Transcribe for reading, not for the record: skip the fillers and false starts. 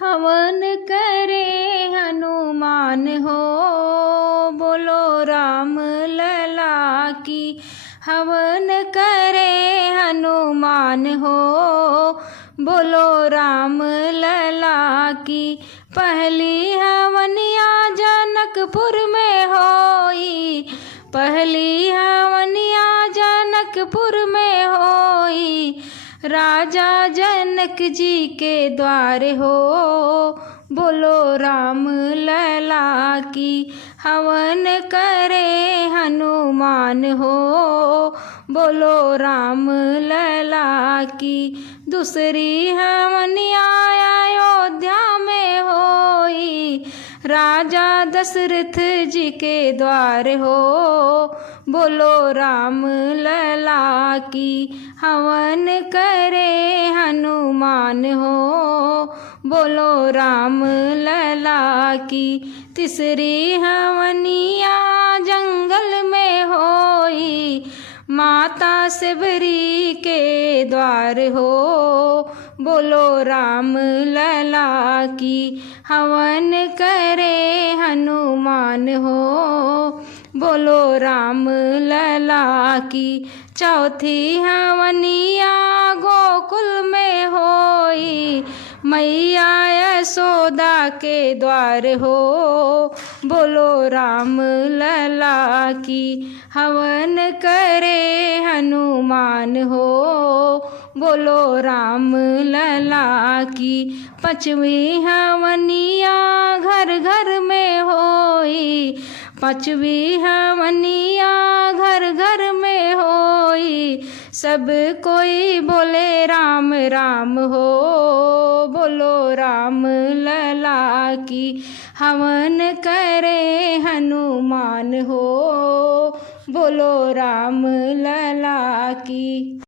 हवन करे हनुमान हो, बोलो राम लला की। हवन करे हनुमान हो, बोलो राम लला की। पहली हवनिया जनकपुर में होई, पहली हवनिया जनकपुर में होई। राजा जनक जी के द्वार हो, बोलो राम लला की। हवन करे हनुमान हो, बोलो राम लला की। दूसरी हवनिया अयोध्या में होई, राजा दशरथ जी के द्वार हो, बोलो राम लला की। हवन करे हनुमान हो, बोलो राम लला की। तीसरी हवनिया जंगल में होई, माता शिवरी के द्वार हो, बोलो राम लला की। हवन करे हनुमान हो, बोलो राम लला की। चौथी हवनिया गोकुल में होई, मैया यशोदा के द्वार हो, बोलो राम लला की। हवन करे हनुमान हो, बोलो राम लला की। पांचवी हवनिया घर घर में होई, पांचवी हवनिया घर घर में होई। सब कोई बोले राम राम हो, बोलो राम लला की। हवन करे हनुमान हो, बोलो राम लला की।